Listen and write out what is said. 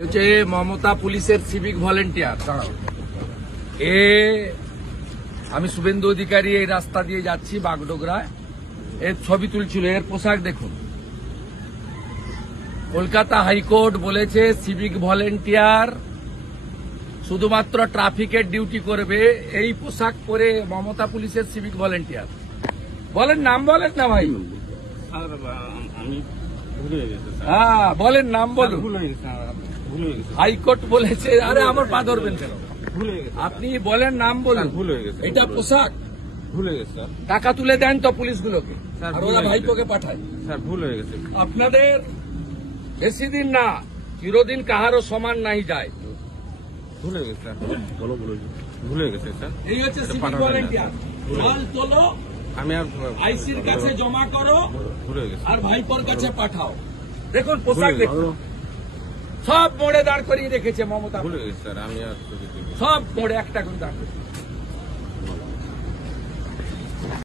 হচ্ছে মমতা পুলিশের civic volunteer. আমি শুভেন্দু অধিকারী এই রাস্তা দিয়ে যাচ্ছি বাগডোগরায়, এর ছবি তুলছিল। এর পোশাক দেখুন। কলকাতা হাইকোর্ট বলেছে সিভিক ভলেন্টিয়ার শুধুমাত্র ট্রাফিকের ডিউটি করবে। এই পোশাক পরে মমতা পুলিশের সিভিক ভলেন্টিয়ার। বলেন নাম বলেন না ভাই। হ্যাঁ বলেন নাম বলুন। হাইকোর্ট বলেছে। আরে আমার পা ধরবেন কেন? আপনি বলেন নাম বলুন। এটা পোশাক ভুল হয়ে গেছে। টাকা তুলে দেন তো পুলিশগুলোকে, আর ওরা ভাইপোকে পাঠায়। স্যার ভুল হয়ে গেছে। আপনাদের বেশি দিন না, চিরদিন কাহারও সমান নাই যায়। ভুল হয়ে গেছে স্যার। ভুল হয়ে গেছে স্যার। এই হচ্ছে সিভিক ভলেন্টিয়ার। মাল তোলো, আমি আর আইসির কাছে জমা করো, ভুল হয়ে গেছে। আর ভাইপোর কাছে পাঠাও। দেখুন পোশাক দেখুন, সব মোড়ে দাঁড় করিয়ে রেখেছে মমতা। ভুল হয়ে গেছে স্যার। আমি আর সব মোড়ে একটা করে দাঁড় করিয়ে